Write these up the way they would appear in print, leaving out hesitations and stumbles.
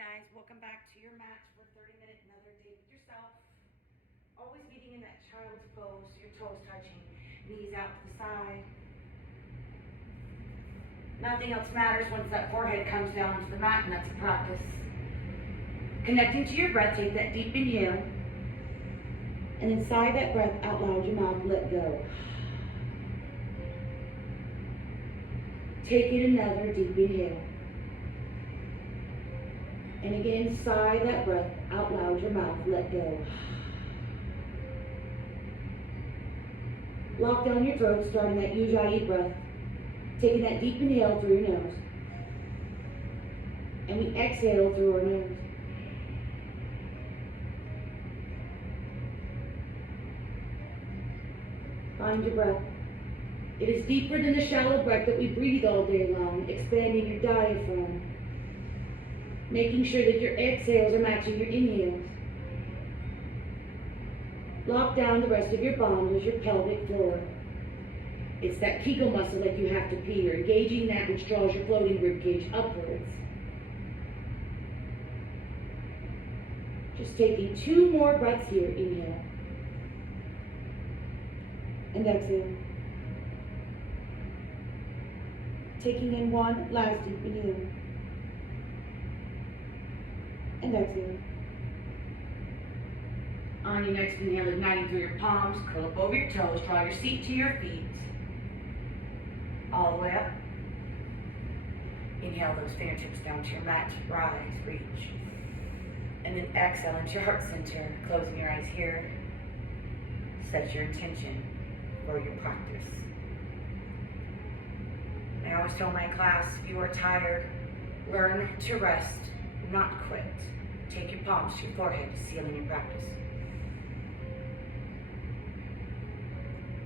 guys, welcome back to your mat for 30-minute another day with yourself. Always meeting in that child's pose, your toes touching, knees out to the side. Nothing else matters once that forehead comes down to the mat, and that's a practice. Connecting to your breath, take that deep inhale. And inside that breath, out loud your mouth, let go. Taking another deep inhale. And again, sigh that breath, out loud your mouth, let go. Lock down your throat, starting that Ujjayi breath. Taking that deep inhale through your nose. And we exhale through our nose. Find your breath. It is deeper than the shallow breath that we breathe all day long, expanding your diaphragm. Making sure that your exhales are matching your inhales. Lock down the rest of your palms as your pelvic floor. It's that Kegel muscle that you have to pee. You're engaging that which draws your floating ribcage upwards. Just taking 2 more breaths here. Inhale. And exhale. Taking in 1 last deep inhale. And exhale. On your next inhale, igniting through your palms, curl up over your toes, draw your seat to your feet. All the way up. Inhale those fingertips down to your mat, rise, reach. And then exhale into your heart center, closing your eyes here. Set your intention for your practice. I always tell my class, if you are tired, learn to rest, not quit. Take your palms to your forehead, sealing your practice.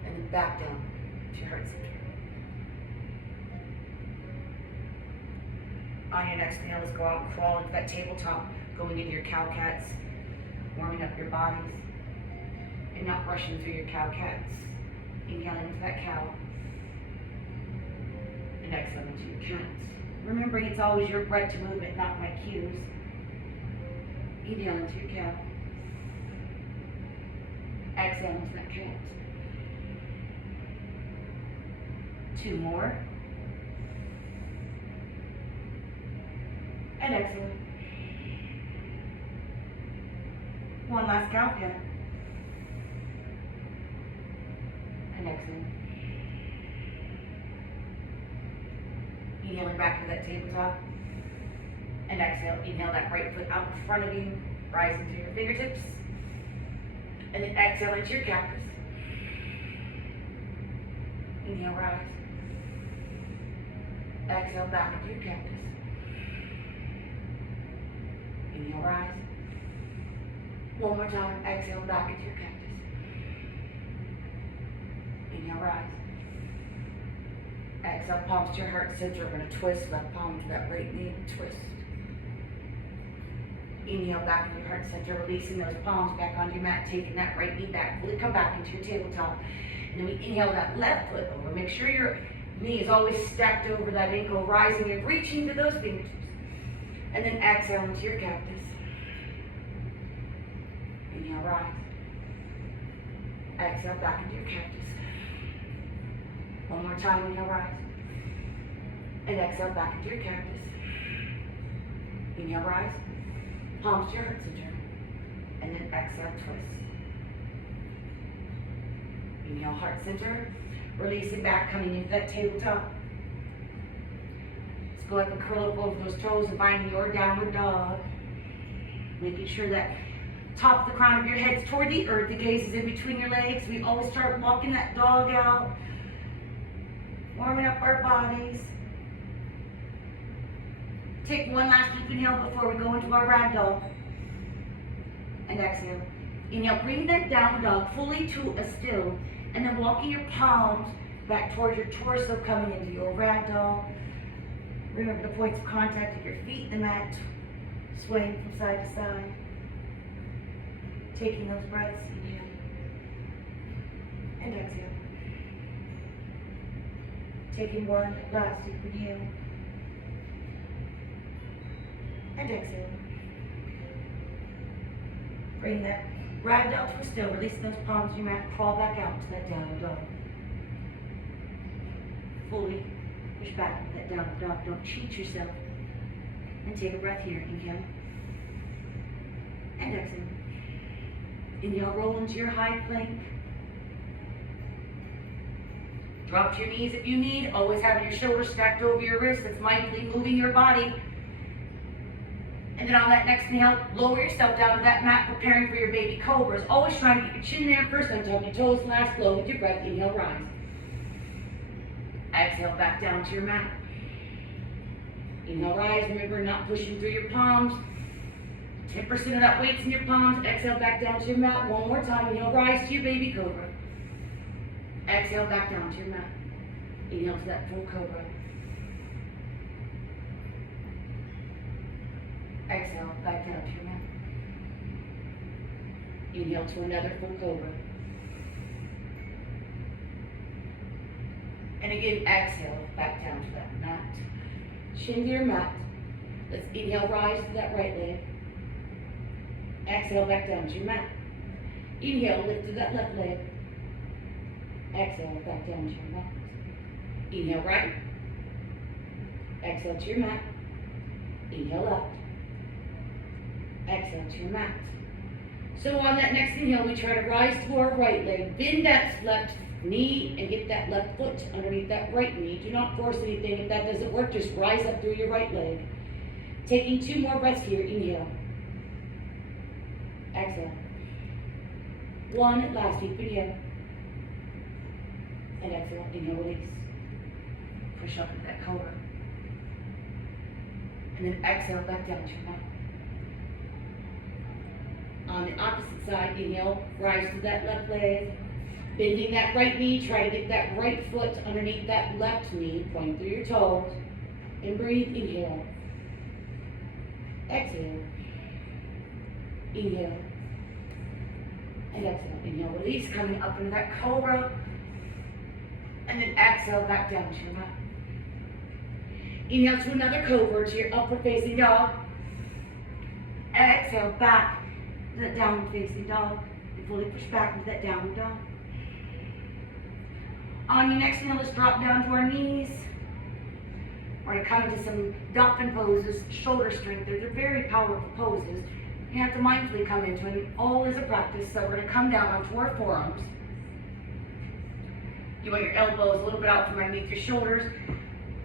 And then back down to your heart center. On your next inhale, let's go out and crawl into that tabletop, going into your cow-cats, warming up your bodies, and not rushing through your cow-cats. Inhaling into that cow, and exhaling into your cats. Remembering it's always your breath to move it, not my cues. Inhale into your cow. Exhale into that cat. 2 more. And exhale. 1 last cow cat. And exhale. Inhaling back to that tabletop. And exhale. Inhale that right foot out in front of you. Rise into your fingertips. And then exhale into your cactus. Inhale, rise. Exhale back into your cactus. Inhale, rise. 1 more time. Exhale back into your cactus. Inhale, rise. Exhale, palms to your heart center. We're going to twist left palm to that right knee. Twist. Inhale back into your heart center, releasing those palms back onto your mat, taking that right knee back. Fully come back into your tabletop. And then we inhale that left foot over. Make sure your knee is always stacked over that ankle, rising and reaching to those fingertips. And then exhale into your cactus. Inhale, rise. Exhale back into your cactus. 1 more time, inhale, rise. And exhale back into your cactus. Inhale, rise. Palms to your heart center. And then exhale, twist. Inhale, heart center. Releasing back, coming into that tabletop. Let's go up and curl up over those toes and finding your downward dog. Making sure that top of the crown of your head's toward the earth. The gaze is in between your legs. We always start walking that dog out. Warming up our bodies. Take 1 last deep inhale before we go into our ragdoll. And exhale. Inhale, bring that down dog fully to a still. And then walking your palms back towards your torso, coming into your ragdoll. Remember the points of contact of your feet, the mat, swaying from side to side. Taking those breaths, inhale. And exhale. Taking 1 last deep inhale. and exhale. Bring that ragdoll to a still. Release those palms of your mat. Crawl back out to that downward dog. Fully push back into that downward dog. Don't cheat yourself. And take a breath here. Inhale. And exhale. Inhale, roll into your high plank. Drop to your knees if you need. Always having your shoulders stacked over your wrists. That's mindfully moving your body. And then on that next inhale, lower yourself down to that mat, preparing for your baby cobras. Always trying to get your chin there first, untuck your toes, last flow with your breath. Inhale, rise. Exhale, back down to your mat. Inhale, rise. Remember, not pushing through your palms. 10% of that weight's in your palms. Exhale, back down to your mat. One more time. Inhale, rise to your baby cobra. Exhale, back down to your mat. Inhale to that full cobra. Exhale, back down to your mat. Inhale to another full cobra. And again, exhale, back down to that mat. Chin to your mat. Let's inhale, rise to that right leg. Exhale, back down to your mat. Inhale, lift to that left leg. Exhale, back down to your mat. Inhale, right. Exhale to your mat. Inhale, left. Exhale to your mat. So on that next inhale, we try to rise to our right leg. Bend that left knee and get that left foot underneath that right knee. Do not force anything. If that doesn't work, just rise up through your right leg. Taking 2 more breaths here. Inhale. Exhale. 1 last deep inhale. And exhale. Inhale, release. Push up into that cobra. And then exhale back down to your mat. On the opposite side, inhale, rise to that left leg. Bending that right knee, try to get that right foot underneath that left knee, point through your toes. And breathe, inhale. Exhale. Inhale. And exhale. Inhale, release, coming up into that cobra. And then exhale back down to your mat. Inhale to another cobra, to your upward facing dog. Exhale back to that downward facing dog. And fully push back into that downward dog. On your next inhale, let's drop down to our knees. We're going to come into some dolphin poses, shoulder strength. They're very powerful poses. You have to mindfully come into it. All is a practice. So we're going to come down onto our forearms. You want your elbows a little bit out from underneath your shoulders,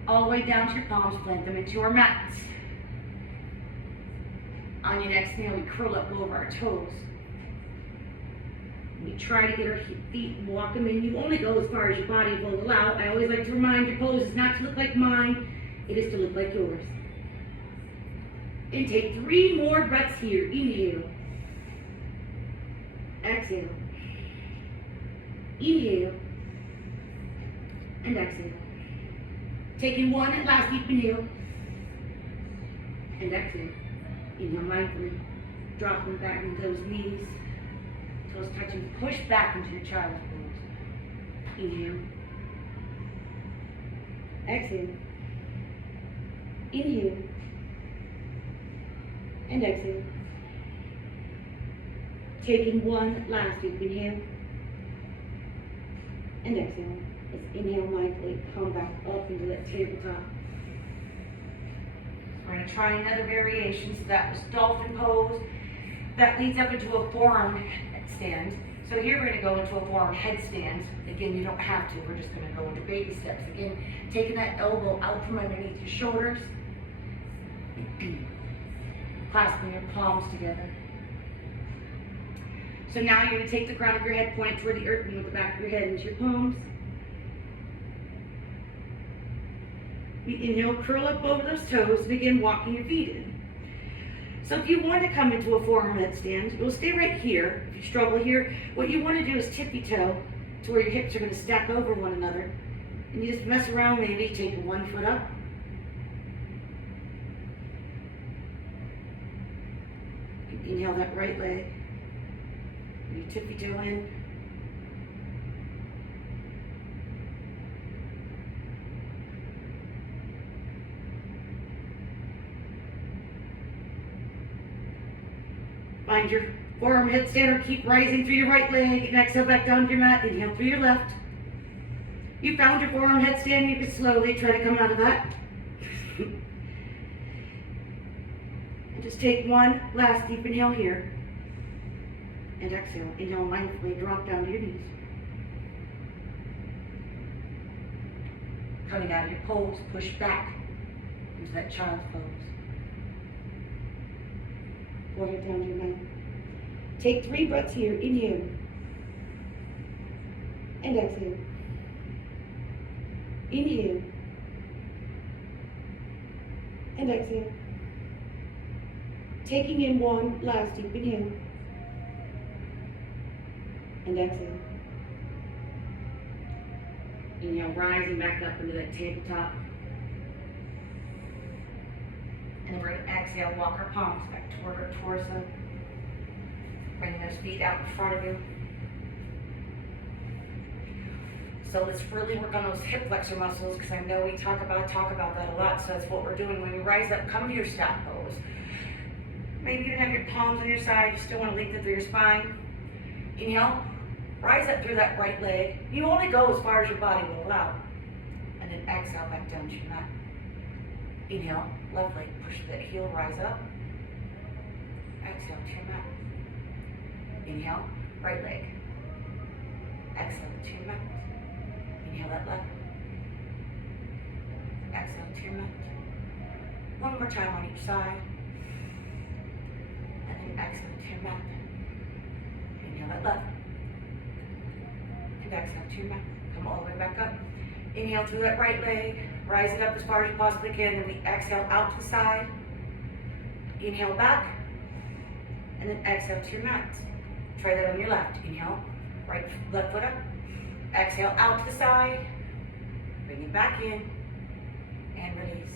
all the way down to your palms, plant them into our mats. On your next inhale, we curl up over our toes. We try to get our feet and walk them in. You only go as far as your body will allow. I always like to remind your pose is not to look like mine, it is to look like yours. And take 3 more breaths here. Inhale. Exhale. Inhale. And exhale. Taking 1 last deep inhale. And exhale. Inhale mindfully. Dropping back into those knees. Toes touching. Push back into your child's pose. Inhale. Exhale. Inhale. And exhale. Taking 1 last deep inhale. And exhale. Let's inhale mindfully, come back up into that tabletop. We're going to try another variation. So that was dolphin pose. That leads up into a forearm stand. So here we're going to go into a forearm headstand. Again, you don't have to. We're just going to go into baby steps. Again, taking that elbow out from underneath your shoulders. Clasping your palms together. So now you're going to take the crown of your head, point it toward the earth, and with the back of your head into your palms. You inhale, curl up over those toes, and begin walking your feet in. So if you want to come into a forearm headstand, you'll stay right here. If you struggle here, what you want to do is tippy toe to where your hips are going to stack over one another. And you just mess around, maybe take 1 foot up. Inhale that right leg. You tippy toe in. Find your forearm headstand or keep rising through your right leg and exhale back down to your mat. Inhale through your left. You found your forearm headstand, you can slowly try to come out of that. And just take one last deep inhale here. And exhale. Inhale mindfully, drop down to your knees. Coming out of your pose, push back into that child's pose. Forehead down to your mat. Take 3 breaths here. Inhale. And exhale. Inhale. And exhale. Taking in one last deep inhale. And exhale. Inhale, rising back up into that tabletop. And then we're going to exhale, walk our palms back toward our torso. Bringing those feet out in front of you. So let's really work on those hip flexor muscles, because I know we talk about that a lot. So that's what we're doing. When you rise up, come to your staff pose. Maybe you have your palms on your side. You still want to lengthen through your spine. Inhale, rise up through that right leg. You only go as far as your body will allow. And then exhale back down to your mat. Inhale, left leg, push that heel, rise up. Exhale to your mat. Inhale, right leg. Exhale to your mat. Inhale that left. Exhale to your mat. One more time on each side. And then exhale to your mat. Inhale that left. And exhale to your mat. Come all the way back up. Inhale through that right leg. Rise it up as far as you possibly can. And we exhale out to the side. Inhale back. And then exhale to your mat. Try that on your left. Inhale, left foot up. Exhale out to the side. Bring it back in. And release.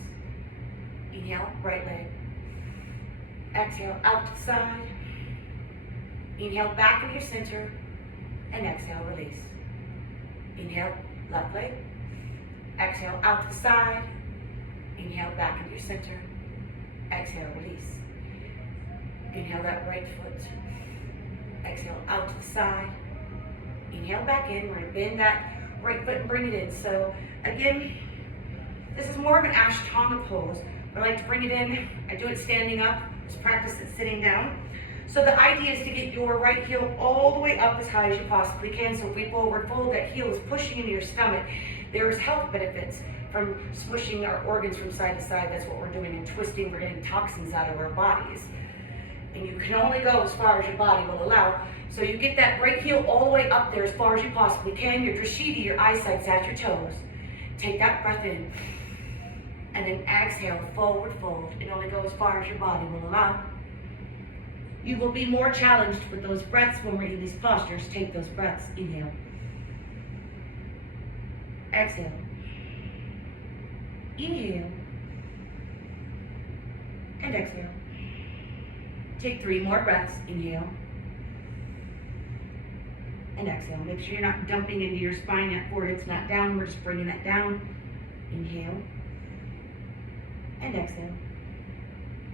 Inhale, right leg. Exhale out to the side. Inhale back into your center. And exhale, release. Inhale, left leg. Exhale out to the side. Inhale back into your center. Exhale, release. Inhale that right foot. Exhale out to the side. Inhale back in. We're going to bend that right foot and bring it in. So again, this is more of an Ashtanga pose, but I like to bring it in. I do it standing up. Just practice it sitting down. So the idea is to get your right heel all the way up as high as you possibly can. So if we forward fold, that heel is pushing into your stomach. There's health benefits from smushing our organs from side to side. That's what we're doing, and twisting. We're getting toxins out of our bodies. And you can only go as far as your body will allow. So you get that right heel all the way up there as far as you possibly can. Your drishti, your eyesight's at your toes. Take that breath in. And then exhale, forward fold. And only go as far as your body will allow. You will be more challenged with those breaths when we're in these postures. Take those breaths. Inhale. Exhale. Inhale. And exhale. Take 3 more breaths. Inhale. And exhale. Make sure you're not dumping into your spine. That forehead's not down. We're just bringing that down. Inhale. And exhale.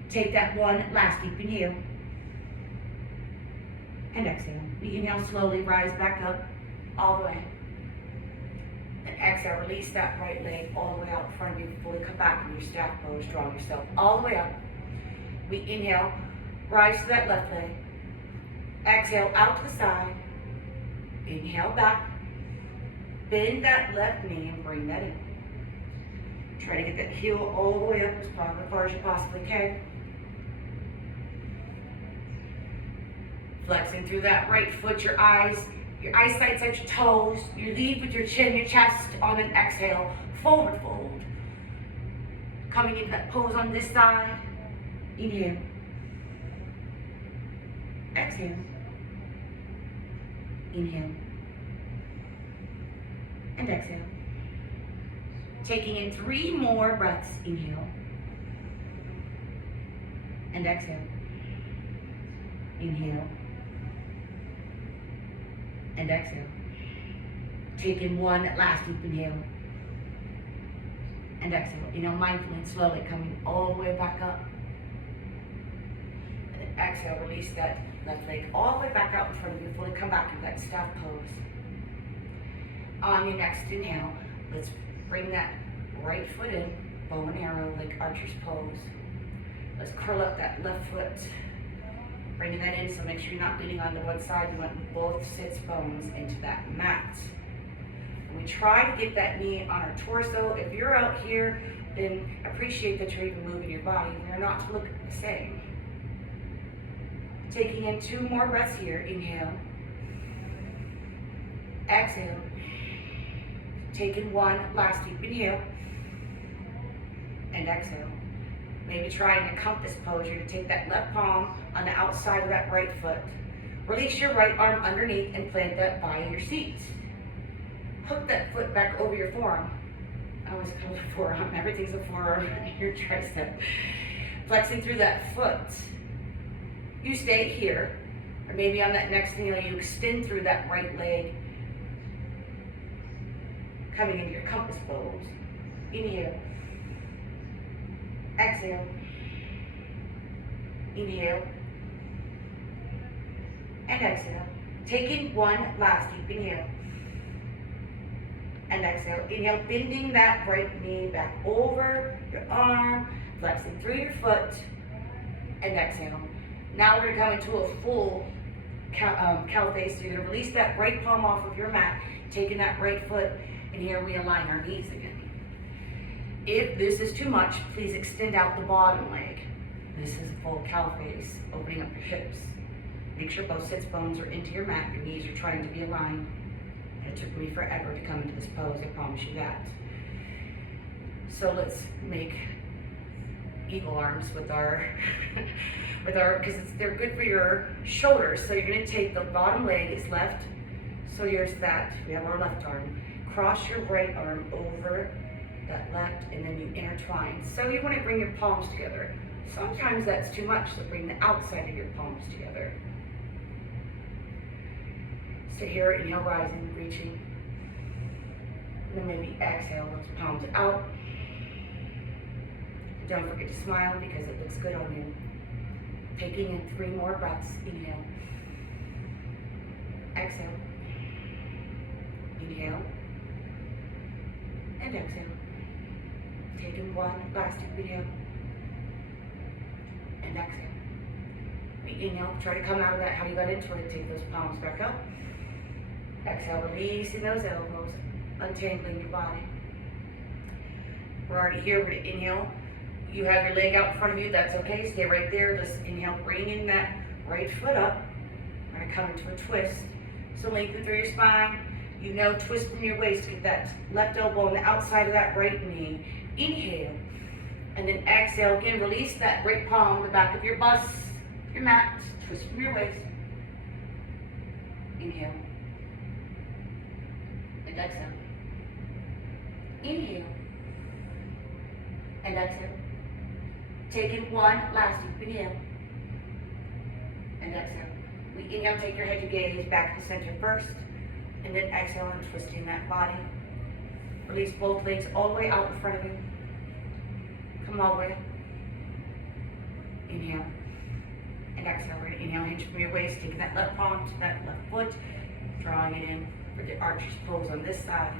Take that one last deep inhale. And exhale. We inhale slowly, rise back up all the way. And exhale, release that right leg all the way out in front of you. Fully come back in your staff pose. Draw yourself all the way up. We inhale, rise to that left leg. Exhale out to the side. Inhale back. Bend that left knee and bring that in. Try to get that heel all the way up as far as you possibly can. Flexing through that right foot, your eyesight's at your toes. You lead with your chin, your chest on an exhale. Forward fold. Coming into that pose on this side. Inhale. Exhale. Inhale. And exhale. Taking in 3 more breaths. Inhale. And exhale. Inhale. And exhale. Take in 1 last deep inhale. And exhale. Mindfully and slowly coming all the way back up. And then exhale, release that left leg all the way back out in front of you. Fully come back into that staff pose. On your next inhale, let's bring that right foot in, bow and arrow, like archer's pose. Let's curl up that left foot, bringing that in, so make sure you're not leaning on the one side. You want both sits bones into that mat. And we try to get that knee on our torso. If you're out here, then appreciate that you're even moving your body. We're not to look the same. Taking in 2 more breaths here. Inhale. Exhale. Taking 1 last deep inhale. And exhale. Maybe trying a compass pose. You're going to take that left palm on the outside of that right foot. Release your right arm underneath and plant that by your seat. Hook that foot back over your forearm. I always call it a forearm. Everything's a forearm. Your tricep. Flexing through that foot. You stay here. Or maybe on that next inhale, you extend through that right leg. Coming into your compass pose. Inhale. Exhale. Inhale. And exhale. Taking 1 last deep inhale. And exhale. Inhale, bending that right knee back over your arm, flexing through your foot, and exhale. Now we're going to come into a full cow face. So you're going to release that right palm off of your mat, taking that right foot, and here we align our knees again. If this is too much, please extend out the bottom leg. This is a full cow face, opening up your hips. Make sure both sits bones are into your mat. Your knees are trying to be aligned. It took me forever to come into this pose, I promise you that. So let's make eagle arms with our, because they're good for your shoulders. So you're going to take the bottom leg is left. So here's that. We have our left arm. Cross your right arm over that left, and then you intertwine. So you want to bring your palms together. Sometimes that's too much, so bring the outside of your palms together. So here, inhale, rising, reaching. And then maybe exhale, those palms out. Don't forget to smile because it looks good on you. Taking in 3 more breaths. Inhale. Exhale. Inhale. And exhale. Taking 1 last deep inhale. And exhale. Inhale, try to come out of that how you got into it. Take those palms back up. Exhale, releasing those elbows, untangling your body. We're already here. We're going to inhale. You have your leg out in front of you. That's okay. Stay right there. Just inhale, bringing that right foot up. We're going to come into a twist. So lengthen through your spine. You know, twisting your waist. Get that left elbow on the outside of that right knee. Inhale. And then exhale again. Release that right palm on the back of your bust, your mat. Twist from your waist. Inhale. And exhale. Inhale. And exhale. Taking 1 last deep inhale. And exhale. We inhale, take your head to gaze back to center first. And then exhale and twisting that body. Release both legs all the way out in front of you. Come all the way. Inhale. And exhale. We're going to inhale, hinge from your waist, taking that left palm to that left foot, drawing it in for the archer's pose on this side.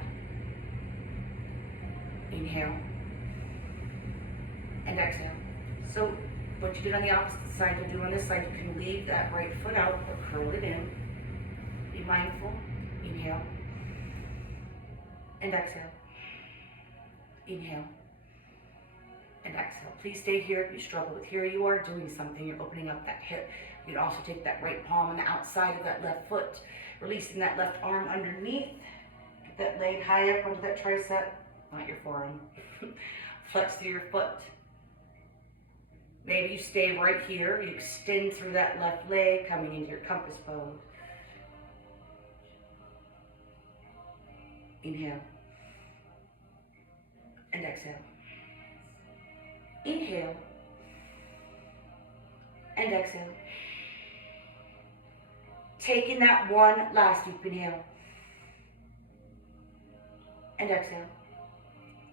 Inhale. And exhale. So what you did on the opposite side, you'll do on this side. You can leave that right foot out or curl it in. Be mindful. Inhale. And exhale. Inhale. And exhale. Please stay here if you struggle with here. You are doing something. You're opening up that hip. You can also take that right palm on the outside of that left foot, releasing that left arm underneath. Get that leg high up onto that tricep, not your forearm. Flex through your foot. Maybe you stay right here. You extend through that left leg, coming into your compass pose. Inhale. And exhale. Inhale. And exhale. Taking that 1 last deep inhale. And exhale.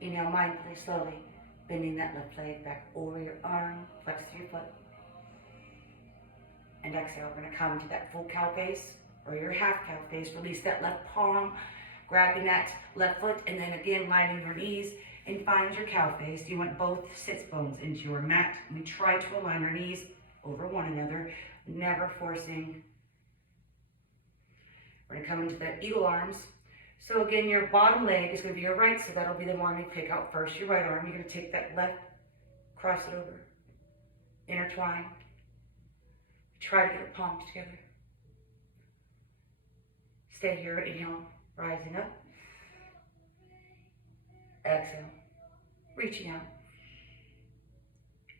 Inhale mindfully, slowly, bending that left leg back over your arm, flex through your foot. and exhale. We're gonna come into that full cow face or your half cow face. Release that left palm, grabbing that left foot, and then again lining your knees and find your cow face. You want both sits bones into your mat. We try to align our knees over one another, never forcing. We're gonna come into that eagle arms. So again, your bottom leg is gonna be your right, so that'll be the one we pick out first. Your right arm, you're gonna take that left, cross it over, intertwine. Try to get the palms together. Stay here, inhale, rising up. Exhale, reaching out.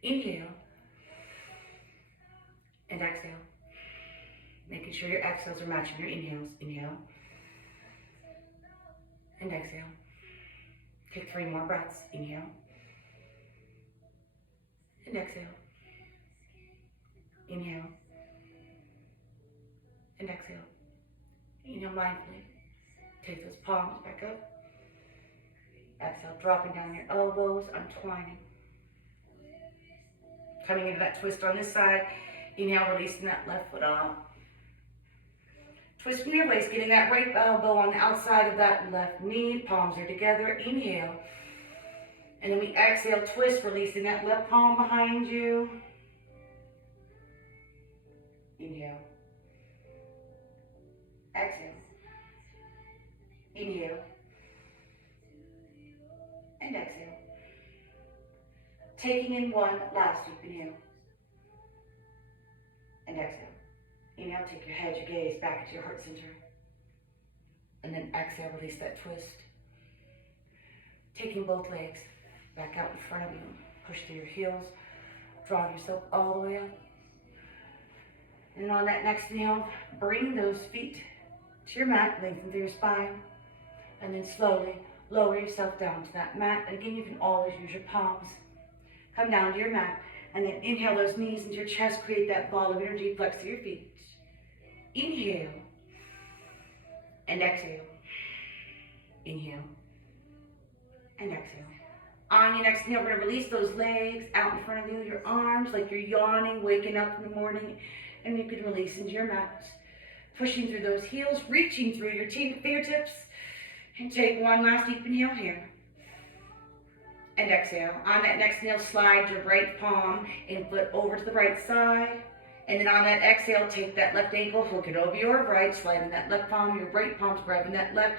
Inhale, and exhale. Making sure your exhales are matching your inhales. Inhale, and exhale. Take 3 more breaths. Inhale, and exhale. Inhale, and exhale. Inhale mindfully. Take those palms back up. Exhale, dropping down your elbows, untwining. Coming into that twist on this side. Inhale, releasing that left foot off. Twisting your waist, getting that right elbow on the outside of that left knee. Palms are together. Inhale. And then we exhale, twist, releasing that left palm behind you. Inhale. Exhale. Inhale. And exhale. Taking in one last deep inhale. And exhale. Inhale, take your head, your gaze back into your heart center. And then exhale, release that twist. Taking both legs back out in front of you. Push through your heels. Draw yourself all the way up. And on that next inhale, bring those feet to your mat, lengthen through your spine. And then slowly lower yourself down to that mat. And again, you can always use your palms. Come down to your mat. And then inhale those knees into your chest. Create that ball of energy. Flex through your feet. Inhale. And exhale. Inhale. And exhale. On your next inhale, we're going to release those legs out in front of you. Your arms like you're yawning, waking up in the morning. And you can release into your mat. Pushing through those heels. Reaching through your fingertips. And take one last deep inhale here. And exhale. On that next inhale, slide your right palm and foot over to the right side. And then on that exhale, take that left ankle, hook it over your right, sliding that left palm, your right palm's grabbing that left.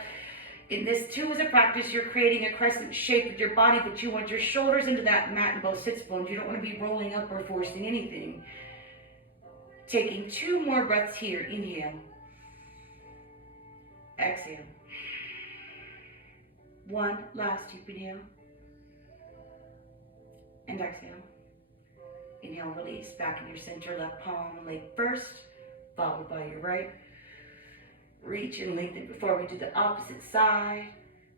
In this too is a practice, you're creating a crescent shape with your body, but you want your shoulders into that mat and both sits bones. You don't want to be rolling up or forcing anything. Taking 2 more breaths here. Inhale. Exhale. One last deep inhale. And exhale. Inhale, release back in your center, left palm, leg first, followed by your right. Reach and lengthen before we do the opposite side.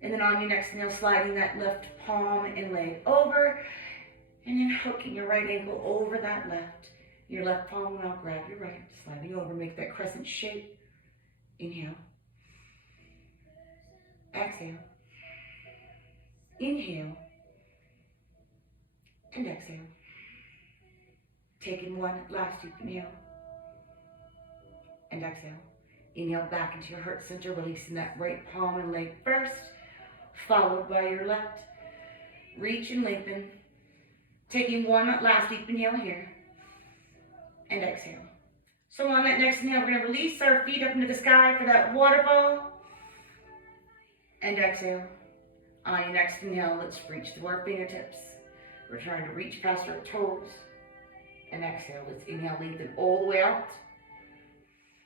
And then on your next inhale, sliding that left palm and leg over. And then hooking your right ankle over that left. Your left palm will now grab your right, sliding over, make that crescent shape. Inhale. Exhale. Inhale. And exhale. Taking one last deep inhale. And exhale. Inhale back into your heart center, releasing that right palm and leg first, followed by your left. Reach and lengthen. Taking one last deep inhale here. And exhale. So on that next inhale, we're going to release our feet up into the sky for that waterfall. And exhale. On your next inhale, let's reach through our fingertips. We're trying to reach past our toes. And exhale. Let's inhale, lengthen all the way out.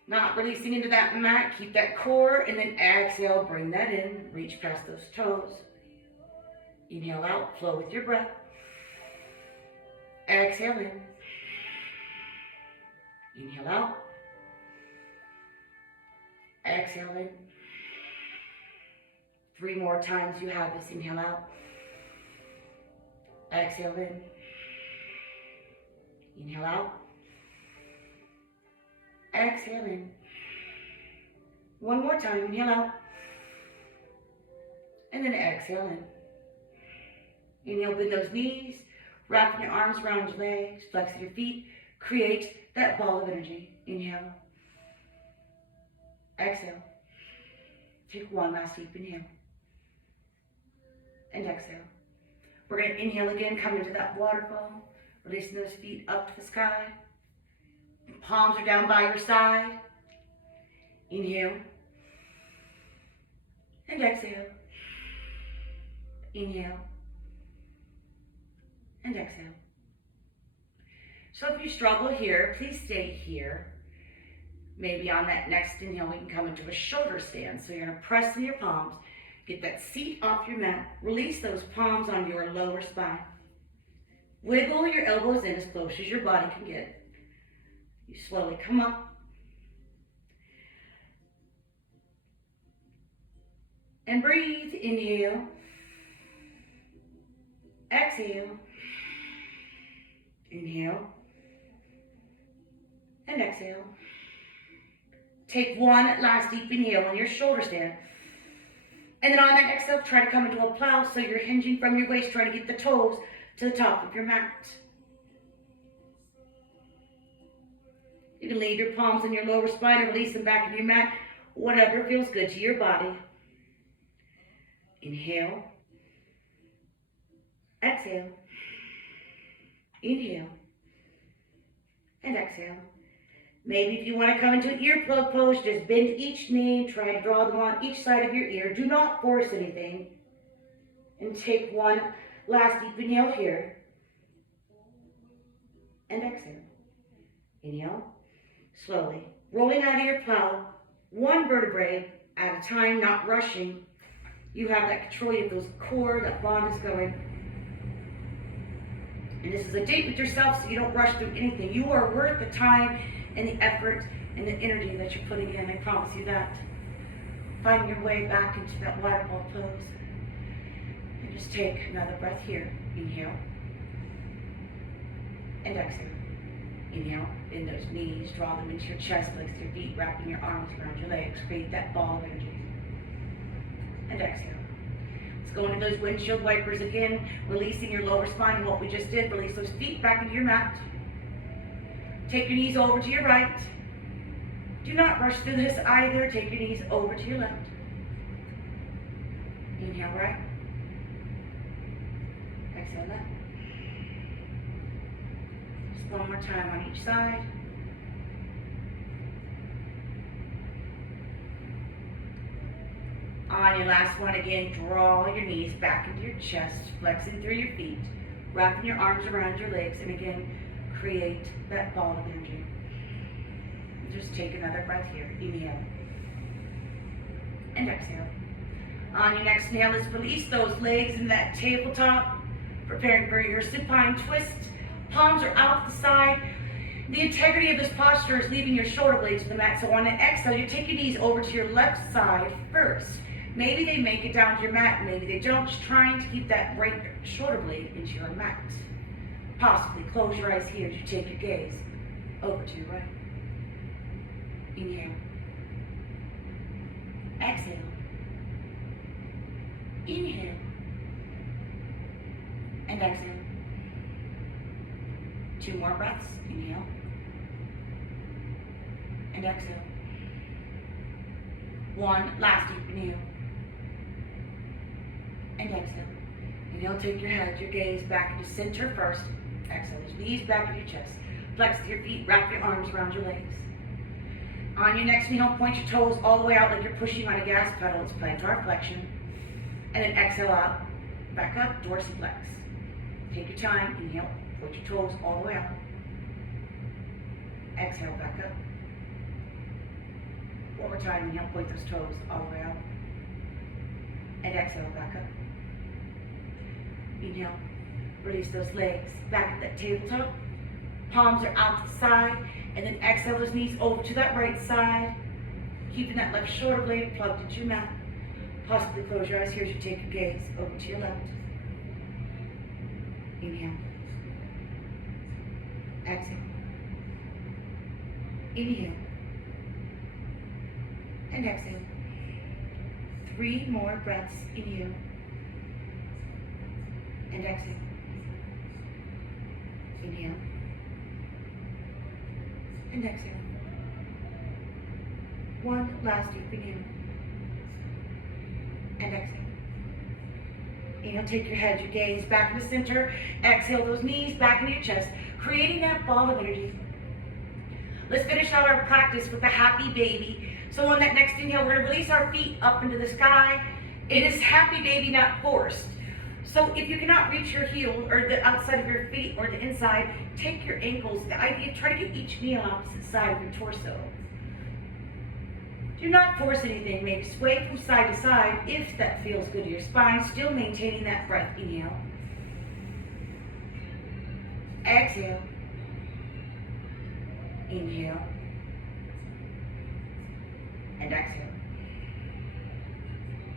Not releasing into that mat. Keep that core. And then exhale, bring that in. Reach past those toes. Inhale out. Flow with your breath. Exhale in. Inhale out. Exhale in. 3 more times you have this. Inhale out. Exhale in. Inhale out. Exhale in. 1 more time. Inhale out. And then exhale in. Inhale, bend those knees. Wrapping your arms around your legs. Flexing your feet. Create that ball of energy. Inhale. Exhale. Take one last deep inhale. And exhale. We're going to inhale again, come into that waterfall. Releasing those feet up to the sky. Palms are down by your side. Inhale. And exhale. Inhale. And exhale. So if you struggle here, please stay here. Maybe on that next inhale, we can come into a shoulder stand. So you're going to press in your palms. Get that seat off your mat. Release those palms on your lower spine. Wiggle your elbows in as close as your body can get. You slowly come up. And breathe. Inhale. Exhale. Inhale. And exhale. Take one last deep inhale on your shoulder stand. And then on that exhale, try to come into a plow so you're hinging from your waist, trying to get the toes to the top of your mat. You can leave your palms on your lower spine or release them back in your mat, whatever feels good to your body. Inhale. Exhale. Inhale. And exhale. Maybe if you want to come into an earplug pose, just bend each knee, try to draw them on each side of your ear. Do not force anything. And take one last deep inhale here. And exhale. Inhale. Slowly. Rolling out of your plow, one vertebrae at a time, not rushing. You have that control, you have those core, that bond is going. And this is a date with yourself, so you don't rush through anything. You are worth the time and the effort and the energy that you're putting in. I promise you that. Find your way back into that waterfall pose. And just take another breath here. Inhale. And exhale. Inhale. Bend those knees. Draw them into your chest, legs, your feet, wrapping your arms around your legs. Create that ball of energy. And exhale. Let's go into those windshield wipers again. Releasing your lower spine and what we just did. Release those feet back into your mat. Take your knees over to your right. Do not rush through this either. Take your knees over to your left. Inhale right. Exhale left. Just one more time on each side. On your last one again, draw your knees back into your chest, flexing through your feet, wrapping your arms around your legs, and again, create that ball of energy. And just take another breath here. Inhale. And exhale. On your next inhale, let's release those legs in that tabletop, preparing for your supine twist. Palms are out the side. The integrity of this posture is leaving your shoulder blades to the mat. So on an exhale, you take your knees over to your left side first. Maybe they make it down to your mat, maybe they don't. Just trying to keep that right shoulder blade into your mat. Possibly close your eyes here as you take your gaze over to your right. Inhale. Exhale. Inhale. And exhale. 2 more breaths. Inhale. And exhale. 1 last deep inhale. And exhale. Inhale, take your head, your gaze back into center first. Exhale, those knees back in your chest. Flex your feet, wrap your arms around your legs. On your next inhale, point your toes all the way out like you're pushing on a gas pedal. It's plantar flexion. And then exhale out, back up, dorsiflex. Take your time, inhale, point your toes all the way out. Exhale, back up. One more time, inhale, point those toes all the way out. And exhale, back up. Inhale, release those legs back at that tabletop. Palms are out to the side. And then exhale those knees over to that right side. Keeping that left shoulder blade plugged into your mat. Possibly close your eyes here as you take your gaze over to your left. Inhale. Exhale. Inhale. And exhale. 3 more breaths. Inhale. And exhale. Inhale. And exhale. One last deep inhale. And exhale. Inhale, take your head, your gaze back into center. Exhale those knees back into your chest, creating that ball of energy. Let's finish out our practice with the happy baby. So on that next inhale, we're going to release our feet up into the sky. It is happy baby, not forced. So if you cannot reach your heel or the outside of your feet or the inside, take your ankles. The idea, try to get each knee on opposite side of your torso. Do not force anything. Maybe sway from side to side if that feels good to your spine. Still maintaining that breath. Inhale. Exhale. Inhale. And exhale.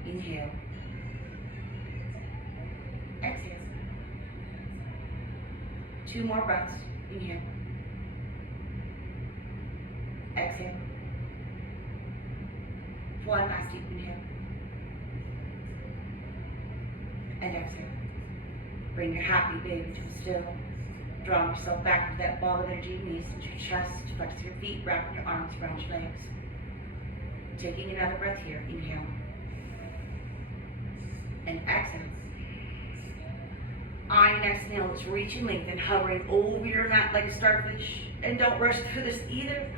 Inhale. Exhale. 2 more breaths. Inhale. Exhale. 1 last deep inhale. And exhale. Bring your happy baby to a still. Draw yourself back into that ball of energy. Knees into your chest. Flex your feet. Wrap your arms around your legs. Taking another breath here. Inhale. And exhale. On your next inhale, let's reach and lengthen, hovering over your mat like a starfish. And don't rush through this either.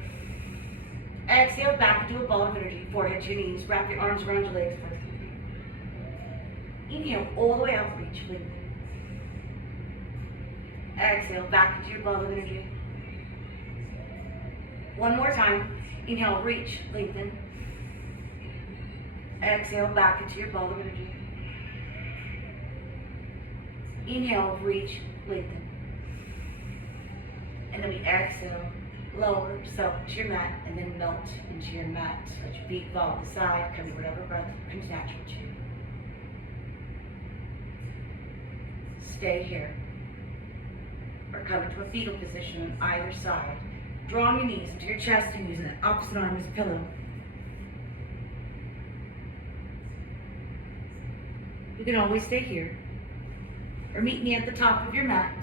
Exhale, back into a ball of energy. Forehead to your knees. Wrap your arms around your legs. Inhale, all the way out, reach, lengthen. Exhale, back into your ball of energy. One more time. Inhale, reach, lengthen. Exhale, back into your ball of energy. Inhale, reach, lengthen. And then we exhale, lower yourself to your mat, and then melt into your mat. Let your feet fall to the side, cover whatever breath comes natural to you. Stay here. Or come into a fetal position on either side. Drawing your knees into your chest and using the opposite arm as a pillow. You can always stay here. Or meet me at the top of your mat.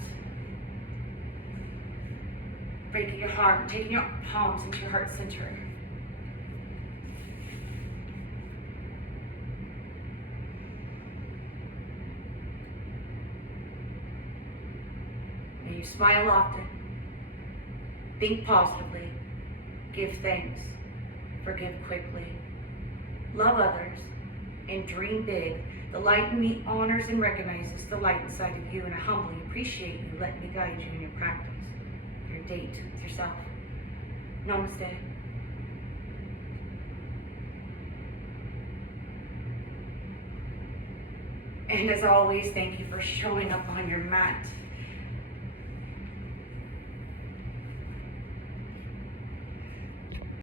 Breaking your heart and taking your palms into your heart center. May you smile often. Think positively. Give thanks. Forgive quickly. Love others. And dream big. The light in me honors and recognizes the light inside of you, and I humbly appreciate you letting me guide you in your practice, your date with yourself. Namaste. And as always, thank you for showing up on your mat.